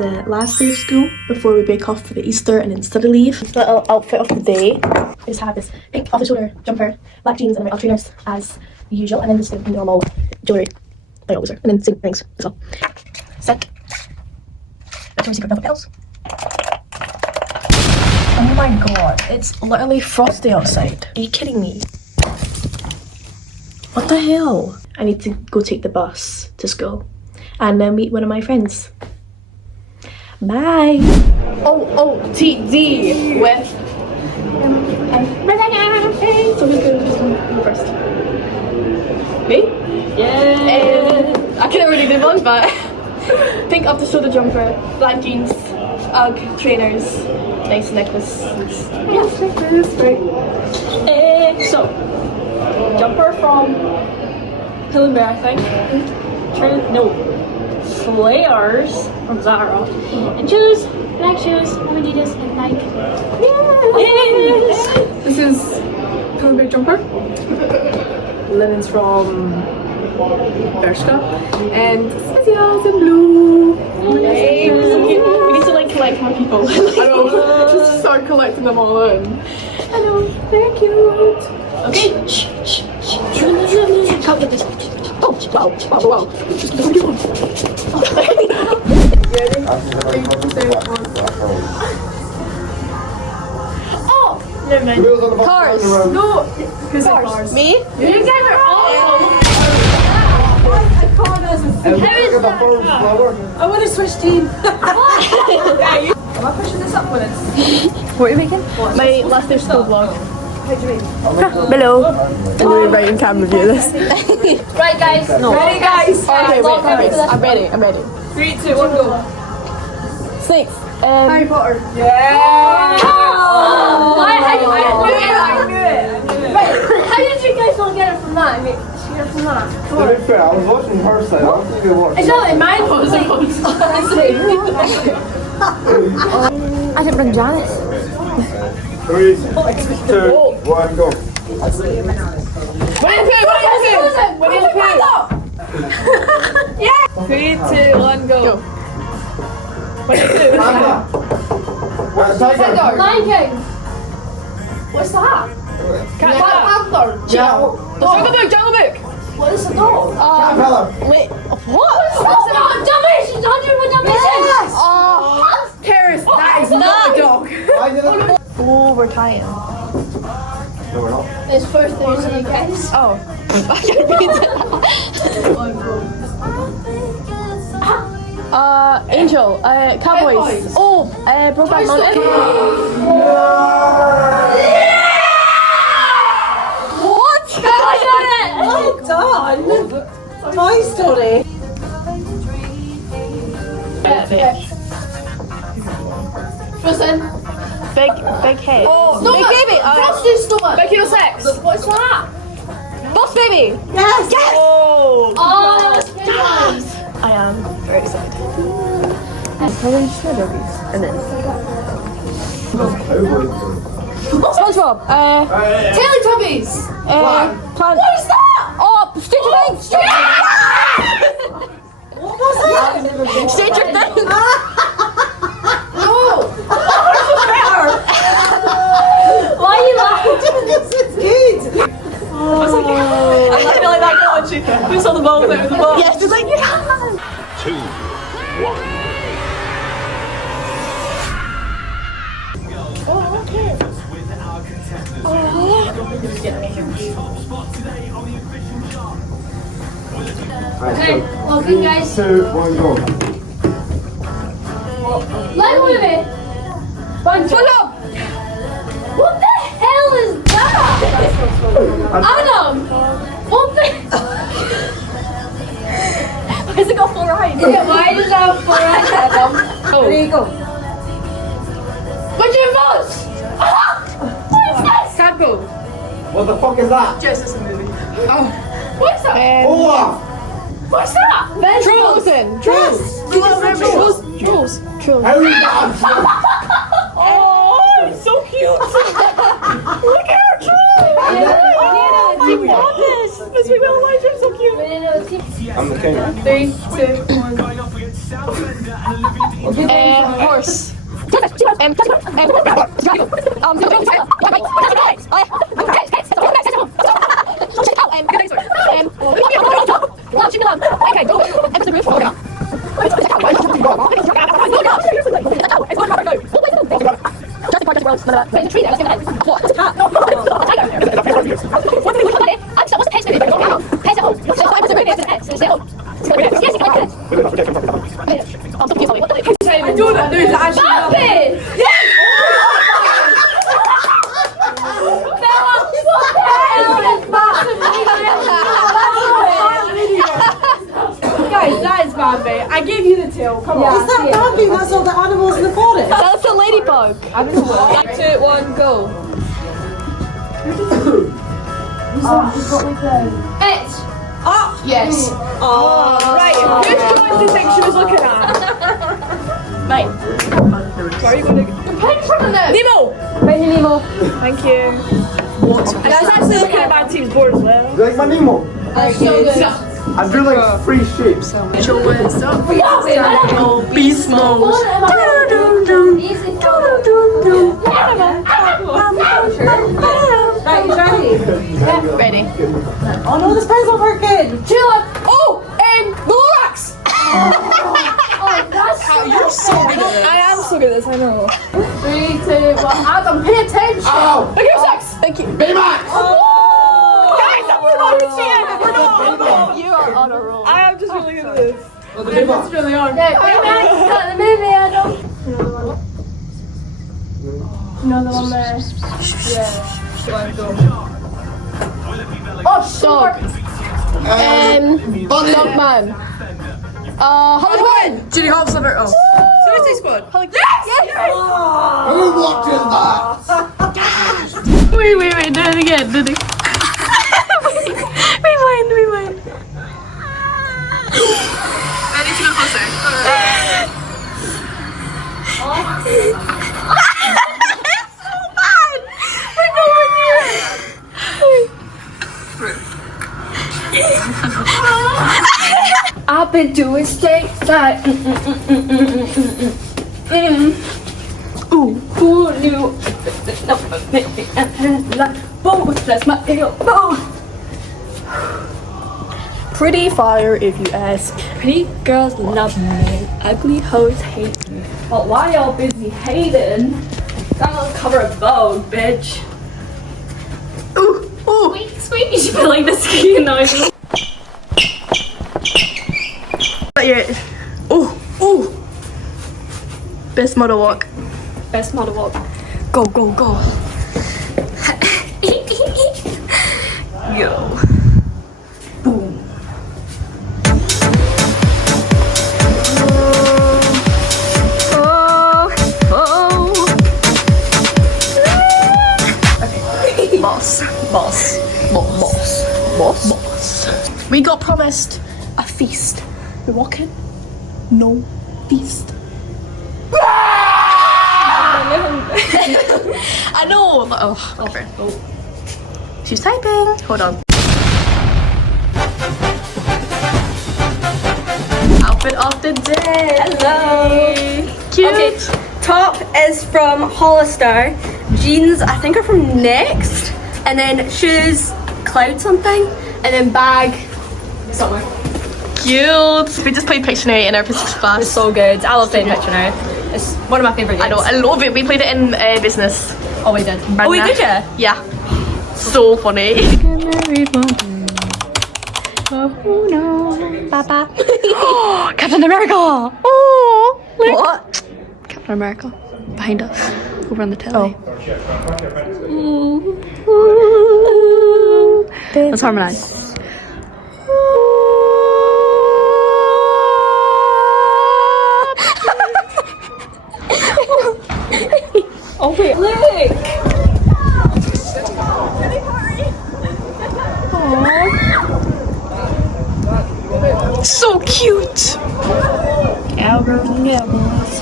the last day of school before we break off for the Easter and then study leave. This little outfit of the day. I just have this pink off-the-shoulder jumper, black jeans and my trainers as usual, and then just the normal jewellery I always wear, and then same things as well. Set. Victoria's Secret velvet petals. Oh my god, it's literally frosty outside. Are you kidding me? What the hell? I need to go take the bus to school and then meet one of my friends. Bye! OOTD with Hey, so who's gonna go first? Me? Yeah! I can't really do one, but pink off the shoulder jumper, black jeans, UGG trainers, nice necklace. Yeah, necklace, right. So, jumper from Hill & Bear, I think. Slayers from Zara. And shoes, black shoes, Adidas and Nike. Yes! This is Hill & Bear jumper. Linens from Bershka. And specials in blue. Hey, we need to like collect more people. I know, just start collecting them all in. I know, very cute. Okay. Shh. Come with this. Oh, wow. What are you doing? Ready? Oh, never mind. Cars. No, who's cars? Me? You guys are awful. I want to switch team. Am I pushing this up with it? What are you making? My last day of school vlog. Hello. I'm really writing camera view this. Right, guys. No. Ready, guys? Okay, wait. I'm ready. 3, 2, 1, go. Snakes. Harry Potter. Yeah. I knew it. How did you guys all get it from that? I mean, she got it from that. To be fair, I was watching her side. I don't think you watched. It's not in mine. I didn't bring Janice. 3, 2, 1, go. Yeah. 3, 2, 1, go. What do you do? Tiger. Lion King. What's that? Panther. Jungle Book. What is a dog? Caterpillar. Wait, what? Oh, Dalmatians! 101 Dalmatians! Yes. Oh, Terrace. That is not a dog. I did it. Oh, we're tying. No, we're not. It's first Thursday, guys. Oh, I can read it. Angel, Cowboys. Oh, Brokeback Mountain. What? I got it! Well done. Toy Story. Listen. Big head. Oh, Big baby. Frosted Snowman. Big Hero 6. What's that? Boss baby. Yes. Oh. Oh, that's good. Nice. I am very excited. And then SpongeBob. Teletubbies. Plant. What is that? Oh, Stranger Things. What was it? Stranger Things. No. Why are you laughing? Because it's good. I feel like that girl when she puts on the ball with the ball. Yes, it's like yeah. 2, 1. Okay, welcome guys. 2, 1, go. Let with it. One, two. What the hell is that? Adam! What the? Why has it got 4 eyes? Yeah, why does that have 4 eyes, Adam? Oh. There you go. What's your voice? What is this? Can't go. What the fuck is that? Just as a movie. What's that? Olaf. What's that? Frozen. Trolls. Harry Potter. Oh, it's so cute. Look at her troll. This big little lights are so cute. I'm the king. 3, 2, 1. Horse. I don't know who's actually. Guys, that is Bambi. I gave you the tail. Come on. Is that Bambi? That's all the animals in the forest. That's a ladybug. I don't know what. 3, 2, 1, go. Bitch. Yes. Right, whose drawing do you think she was looking at? Mine. Where are you going to go? Nemo! Finding Nemo. Thank you. And I was actually looking at my team's board as well. You like my Nemo? So good. I drew like 3 shapes. Beast mode. Easy Right, you ready? Ready. Oh no, this pen's not working. Tulip. Oh, Lorax. Oh, that's so You're so good at this. I am so good at this, I know. 3, 2, 1. Adam, pay attention. Ow! Okay, sex. Thank you. Baymax! Guys, we're not cheating. We're not. You are on a roll. I am just really good at this. Oh, the Baymax. It's really hard. Yeah, Baymax, got the movie, Adam. Another one there. Yeah. Oh, dog. Bunny! Dogman. Hollywood. Judy Hopps of it. Oh. Suicide Squad. Yes. Who watches that? Wait. Do it again. Do it again. Rewind. I need to go closer. I've been doing stateside. Ooh, who knew? Boom, that's my elbow. Pretty fire, if you ask. Pretty girls love me, ugly hoes hate me. But why y'all busy hating? That'll cover a Vogue, bitch. Ooh. Squeak, you should be like the squeaking noises. Ooh. Best model walk. Best model walk. Go. Yo. Boom. Boss. We got promised a feast. We're walking. No feast. I know. But, whatever. She's typing. Hold on. Outfit of the day. Hello. Cute. Okay, top is from Hollister. Jeans, I think, are from Next. And then shoes, Cloud something. And then bag, somewhere. Cute. We just played Pictionary in our business class. It's so good. I love playing Pictionary. It's one of my favourite games. I know. I love it. We played it in business. Oh, we did. Oh, we did, yeah? Yeah. So funny. Oh no. Papa. Captain America. Oh. What? Captain America. Behind us. Over on the telly. Oh. Let's harmonize. Oh, wait. Look! So cute. Cowgirls and cowboys.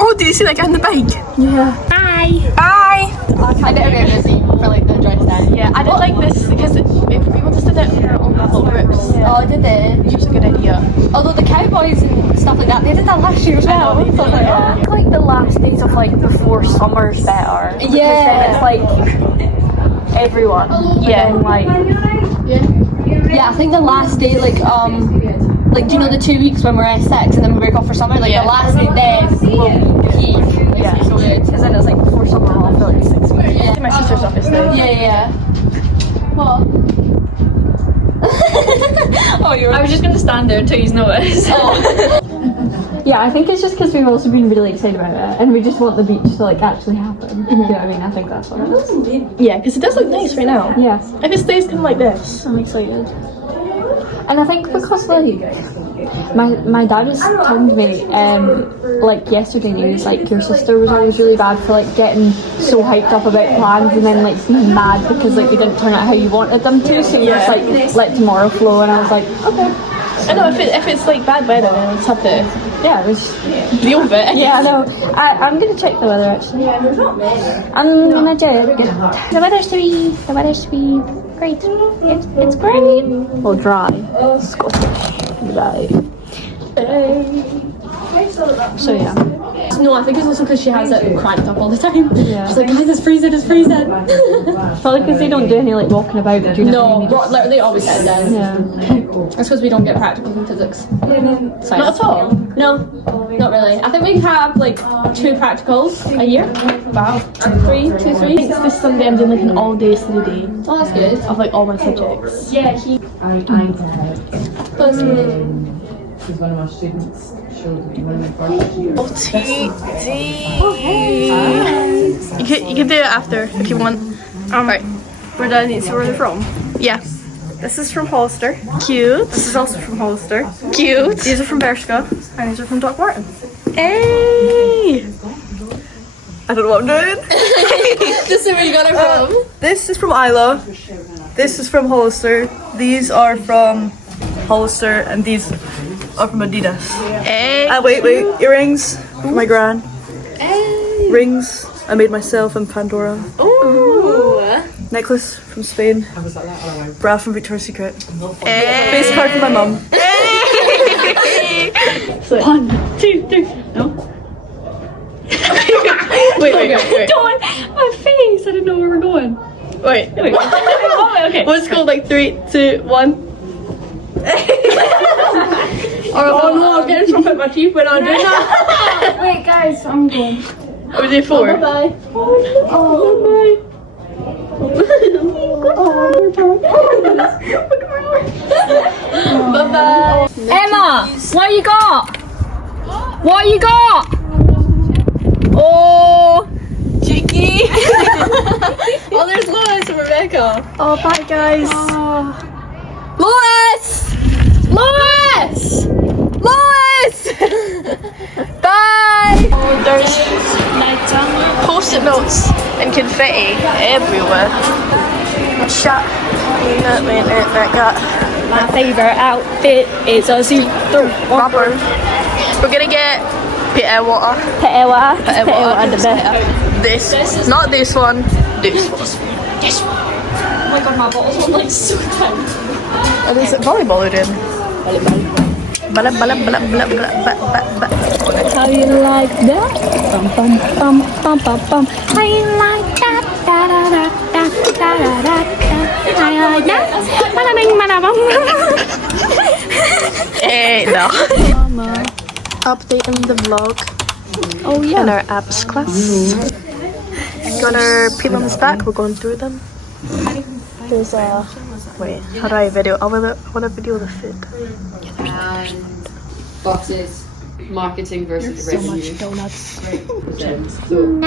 Oh, did you see that guy on the bike? Yeah. Bye. I kinda get busy. for like the dress down. Yeah, I didn't like this because if people just did it in their own little groups. Oh, did they? Which was a good idea. Although the cowboys and stuff like that, they did that last year as well. know, they did, yeah. I think like the last days of like before summer's better. Because then it's like everyone. Yeah. And, like yeah, I think the last day like do you know the 2 weeks when we're S6 and then we break off for summer? Like Yeah. the last day then will peak. Like, Yeah. so good. Because then it's like before summer off for like 6 weeks. Yeah. To my sister's office though. Yeah. What? Oh, you're. I was just gonna stand there until you notice. Yeah, I think it's just because we've also been really excited about it and we just want the beach to like actually happen. You know what I mean? I think that's what it is. Yeah, because it does look nice right now. Yeah, If it stays kind of like this. I'm excited. And I think because like my dad was telling me like yesterday he was like your sister was always really bad for like getting so hyped up about plans and then like being mad because like they didn't turn out how you wanted them to, so you just like let tomorrow flow, and I was like okay. I know if it's like bad weather then we'll just have to Yeah, it was deal with it. yeah, no. I'm gonna check the weather actually. I'm gonna check it. The weather's to be great. It's great. Well, dry. Dry. So yeah. No, I think it's also because she has it cranked up all the time. Yeah. She's like, guys, it's freezing, it's freezing. Probably because they don't do any like walking about. No, we're literally always head down. Yeah. That's because we don't get practicals in physics. Science. Not at all. No, not really. I think we have like 2 practicals a year. Wow. 3. I think this Sunday I'm doing like an all day study day Oh, that's good. of like all my subjects. Yeah, that's good. Because one of my students showed me one of my first years. You can do it after if you want. Right. Where do I need to see where they're from? Yeah. This is from Hollister. Cute. This is also from Hollister. Cute. These are from Bershka. And these are from Doc Martens. Hey. I don't know what I'm doing. Just see where you got it from. This is from Isla. This is from Hollister. These are from Hollister. And these are from Adidas. Hey. Wait. Earrings for my gran. Rings I made myself in Pandora. Ooh. Necklace from Spain. Bra from Victoria's Secret. Hey. Face card for my mum. So, 1, 2, 3. No. wait. Don't my face. I didn't know where we're going. Wait. Oh, okay. Let's go like 3, 2, 1. Oh no, I was getting something in my teeth when I was doing that. Wait, guys, I'm going. I was there 4. Bye. Bye. Emma, what you got? What you got? Oh, cheeky. Oh, there's Lois and Rebecca. Oh, bye guys. Lois! Bye! Oh, there's post-it notes and confetti everywhere. Shut. My favourite outfit is a see-through Rubber. We're gonna get pit water. Pet water the best. This, not this one. This one. Oh my god, my bottles were like so tight. Oh, there's a volleyball in. Bala. How you like that? Bum bum bum bum bum bum. How you like that? Da da da da da da da. How you like that? Bada bing bada bum. No. Updating the vlog. Oh yeah. In our apps class. Got our prelims back. We're going through them. There's a wait. How do I video? I wanna video the food. Boxes, marketing versus revenue. Donuts. We're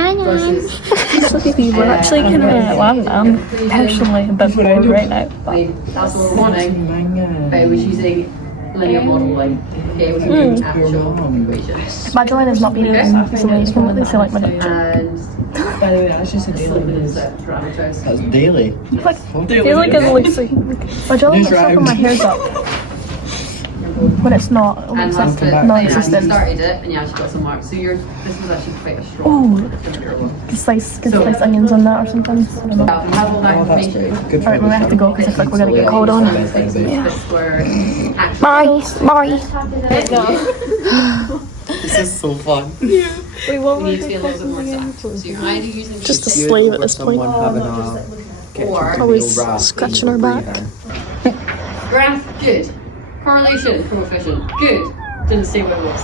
actually kind of I'm personally a bit bored right now. That's what we're wanting. But it was using linear modeling. Okay, it was using actual equations. My joy is not being recently. It's from what they say like my And By the way, that's just a daily. parameters. That's daily. I feel like it looks like my joy looks like when my hair's up. When it's not, it And looks that's like it. non-existent. Started it and you actually got some marks. So this was actually quite a strong. slice onions on that or something. I don't know. Have all that information. Alright, we have to go because I feel like we're gonna get called on. Bye. This is so fun. We need to be a little bit more soft. So you're either using Just a slave at this point. Always scratching our back. graph, good. Correlation, coefficient, good. Didn't say what it was.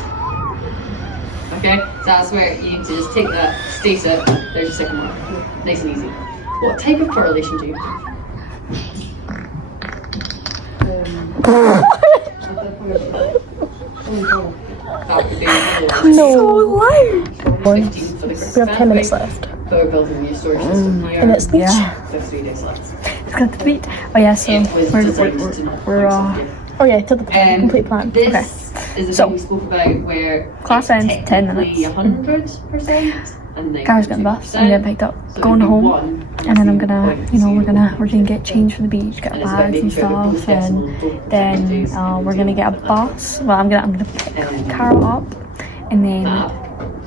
Okay, so that's where you need to just take that, state it. There's your second one. Nice and easy. What type of correlation do you have? No. 15 for the We have 10 minutes left. But we're building a new storage system now. And it's speech. There's 3 days left. It's got to beat. Oh yeah, so It was designed to not oh yeah, to the plan, complete plan. This Okay. is a So, thing we spoke about where class ends 10 minutes. 100%, and then Guys getting the bus. I'm getting picked up, so going it'll be home, 1, and then I'm gonna, you know, we're gonna see get changed for the beach, get and our it's about bags and making sure that both stuff, and decimals don't then percentages. we're gonna get a bus. Well, I'm gonna pick Carol up, and then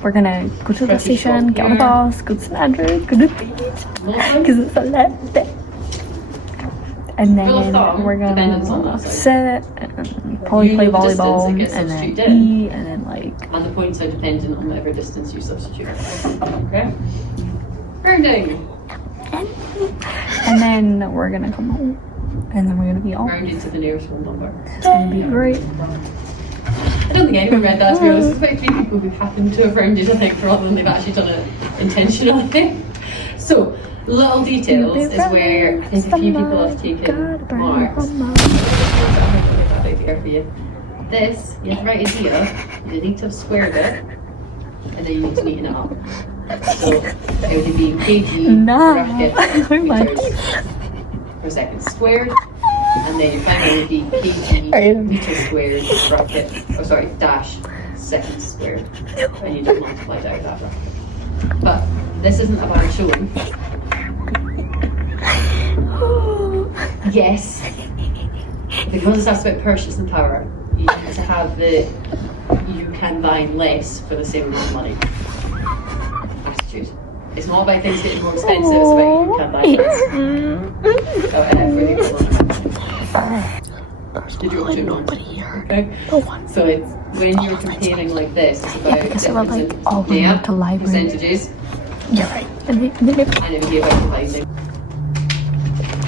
we're gonna go to the bus station, get on the bus, go to St Andrews, go to the beach, because it's a left day. And then we're gonna sit and probably play volleyball and then eat and then like. And the points are dependent on whatever distance you substitute. Okay? Rounding. And then we're gonna come home and then we're gonna be all. Rounded to the nearest whole number. It's gonna be great. I don't think anyone read that, to be honest. There's quite a few people who happen to have rounded, I think, rather than they've actually done it intentionally. So, little details is where I think a few people have taken marks. This, you have to write it here, you need to have squared it, and then you need to neaten it up. So, it would be kg bracket meters per second squared, and then your final would be kg meter squared bracket, dash seconds squared, and you just multiply it out that bracket. But this isn't about showing. Yes, because it's asked about purchasing power, you need to have the you can buy less for the same amount of money attitude. It's not about things getting more expensive, it's about you can buy less. Did you want to nobody here? Okay. So it's when you're comparing like this, it's about because we're like, oh, we yeah, need to library. percentages, You're right. And and it would be about dividing.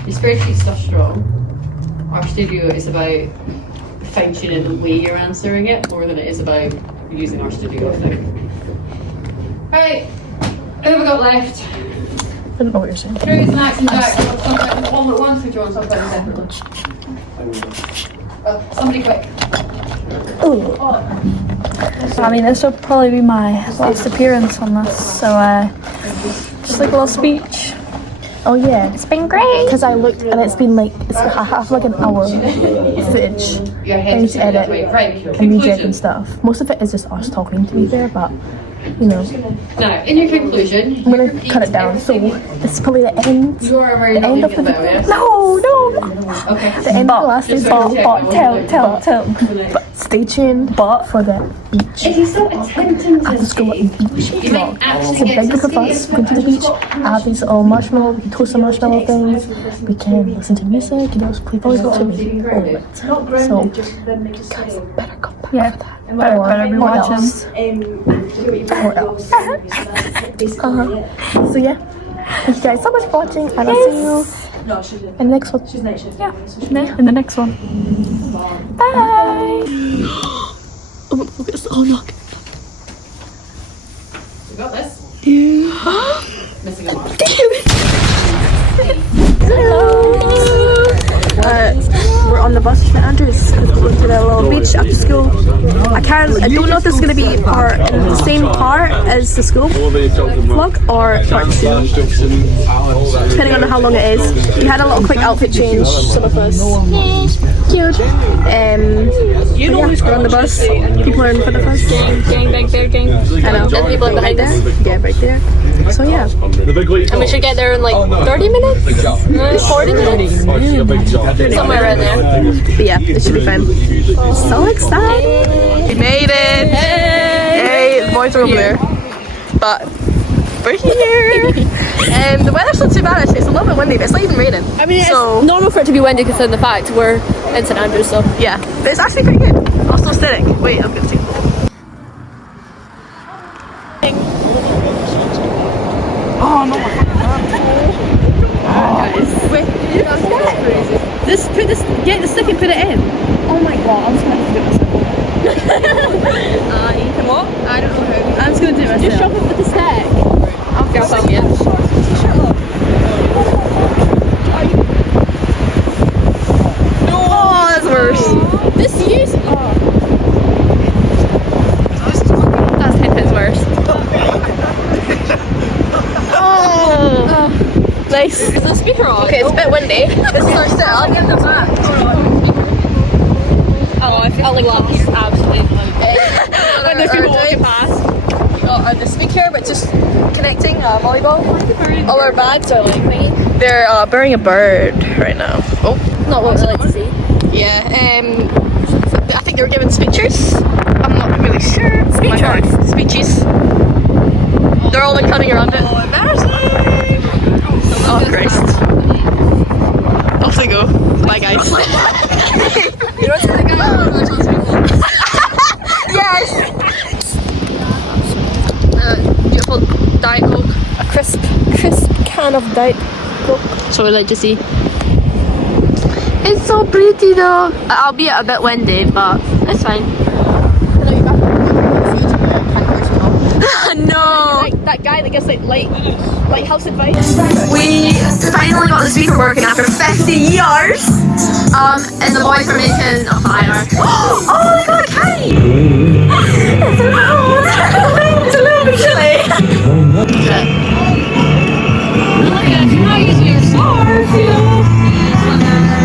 Your spreadsheet stuff's strong. Our studio is about fine-tuning the way you're answering it more than it is about using our studio, I think. Right, who have we got left? I don't know what you're saying. Fruits and acts and back. Talk about one at once, or do you want to talk about them separately? Somebody quick. I mean, this will probably be my last appearance on this, so just like a little speech. Oh yeah, it's been great. Because I looked and it's been like I have like an hour footage. Your I head need to to edit right. and reject and stuff. Most of it is just us talking, to be fair, but you know. Now, in your conclusion, I'm gonna cut it down. So this is probably the end. You are where you're The not end of leaving the it though, yes? no. Okay. The end of the last Just is so you check, but tell. But But stay tuned. But for the beach. if you stop attempting to After school beach you vlog. might actually It's a get big to group of see us it. going to the beach. I have these little marshmallow, we can toast some marshmallow things. We can listen to music, you know, play volleyball to me. All of it. So guys, better come back for that. Better be watching. Or else. So yeah. Thank you guys so much for watching, and I'll see you in the next one. Yeah, in the next one. Bye. Oh, focus. Oh, look. You got this? Yeah. Missing a mark. We're on the bus to St Andrews because we're going to the little beach after school. I don't know if this is going to be the same part as the school vlog or part 2, depending on how long it is. We had a little quick outfit change, some of us. Cute. We're on the bus. People are in front of us. Gang back there, gang. I know. And people are behind us. Yeah, right there. So yeah. And we should get there in like 30 minutes? 40 minutes? Somewhere around there. But yeah, it should be fun. So excited! We made it! Hey, the boys are over there. But We're here. The weather's not too bad actually. It's a little bit windy, but it's not even raining. I mean, So- it's normal for it to be windy considering the fact we're in St Andrews, so. Yeah, but it's actually pretty good. Also aesthetic. Wait, I'm gonna take a photo. Oh no! Guys, wait, this put this, get the stick and put it in. Oh my god, I'm just gonna have to do it myself. Come on. I don't know how. I'm just gonna do it myself. Just shove it with the stick. I'll help you. Oh, that's worse. This use. That's 10 times worse. Oh. Nice. Is the speaker on? Okay, it's a bit windy. This is our setup. Oh, I feel like it's absolutely windy. When there's people walking past. Oh, the speaker, but just connecting volleyball. All our bags are like they're burying a bird right now. Oh, Not what we like to see. yeah. I think they were giving speeches. I'm not really sure. Speeches. Speeches. They're all like cutting around it. Oh, embarrassing! Oh Christ! Off they go. Bye guys. You know what's gonna go? Yes. Beautiful Diet Coke. A crisp can of Diet Coke. So we like to see. It's so pretty though. Albeit a bit windy, but it's fine. No. Like that guy that gives like lighthouse advice. We finally got the speaker working after 50 years. And the boys are making a fire. Oh, they got a kite! It's so cold. It's a little bit chilly. Can I use your scarf?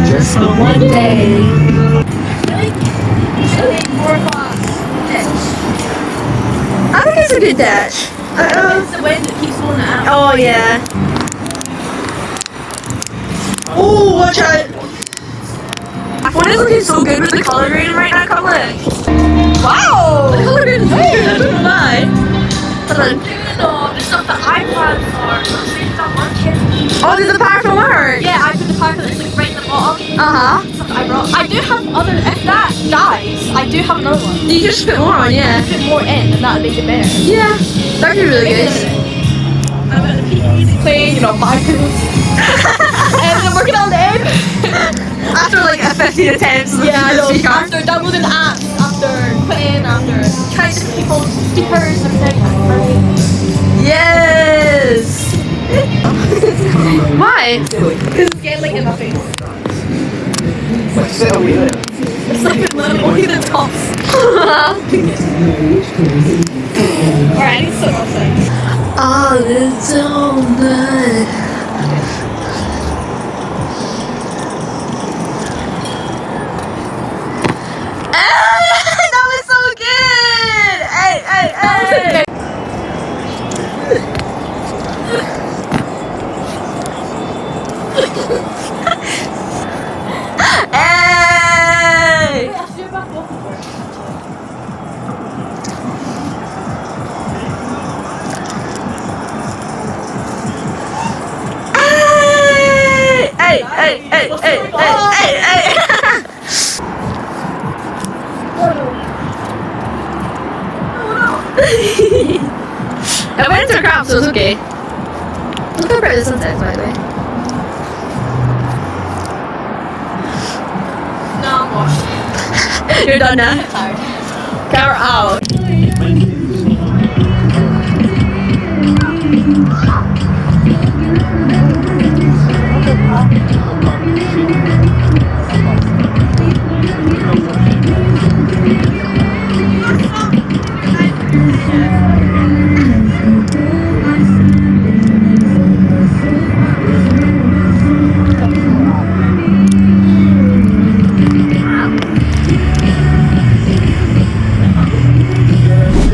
Just for one day. 4 o'clock. I think it's a good dash. It's the wind that keeps blowing it out. Oh yeah. Oh, watch out! My phone is looking so good with the color grade right now, come look. Wow! The color grade is weird, I don't know why. Hold on. The stuff that I planned for, it's not working. Oh, there's a power from work! Yeah, I put the packet that's like right in the bottom. Uh-huh. Stuff that I brought. I do have other, if that dies, I do have another one. You just put more on, yeah. Put more in and that would make it better. Yeah, that'd be really good. I'm at the PE's playing, you know, Michaels. And I'm working on them. After like a 15 attempts with Yeah, I the know. speaker. After downloading apps, after putting, after trying to people's speakers and everything. Yes! Why? Because it's getting like in my face. It's like literally the tops. Alright, I need to sit outside. Oh, it's so good. That was so good! Hey. Hey! Hey! I went into a crowd, so it's okay. Look how bright the sunset is, by the way. No, I'm washed. You're done now. I'm tired. Camera out.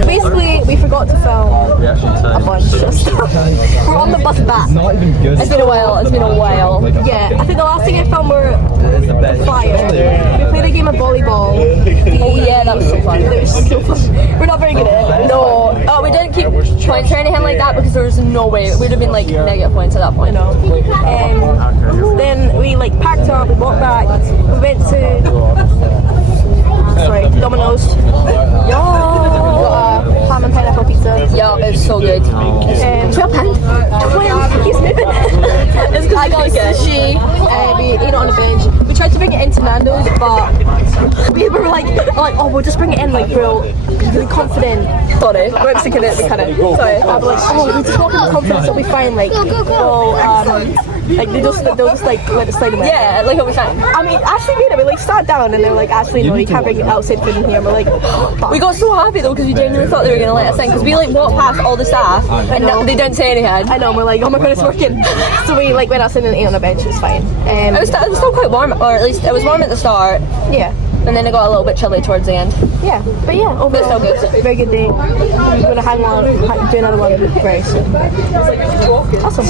Basically, we forgot to film a bunch of stuff. We're on the bus back. It's been a while. It's been a while. Yeah, I think the last thing I filmed were flyers. We played a game of volleyball. Oh yeah, that was so fun. It was so fun. We're not very good at it. No, we didn't keep points or anything like that because there was no way. It would have been like negative points at that point. Then we like packed up, we walked back, we went to Domino's. Got a ham and pineapple pizza. Yeah, it was so good. £12. 12. He's moving. I got sushi. We ate it on the bench. We tried to bring it into Nando's, but we were like, oh, we'll just bring it in, like, really confident. Sorry. We're just thinking it, we couldn't. Sorry. I was like, oh, we just walk in with confidence, it'll be fine. Like, like they'll just like let it slide away. Yeah, like it'll be fine. I mean, Ashley made it. We like sat down and they're like, Ashley, no, you can't bring outside food in here. And we're like, oh, We got so happy though because we genuinely thought they were going to let us in because we like walked past all the staff and they didn't say anything. I know. And we're like, oh my god, it's working. So we like went outside and ate on a bench. It was fine. It was still quite warm, or at least it was warm at the start. Yeah. And then it got a little bit chilly towards the end. Yeah, but yeah, overall, still good. Very good day. I'm gonna hang on, do another one very soon. Awesome.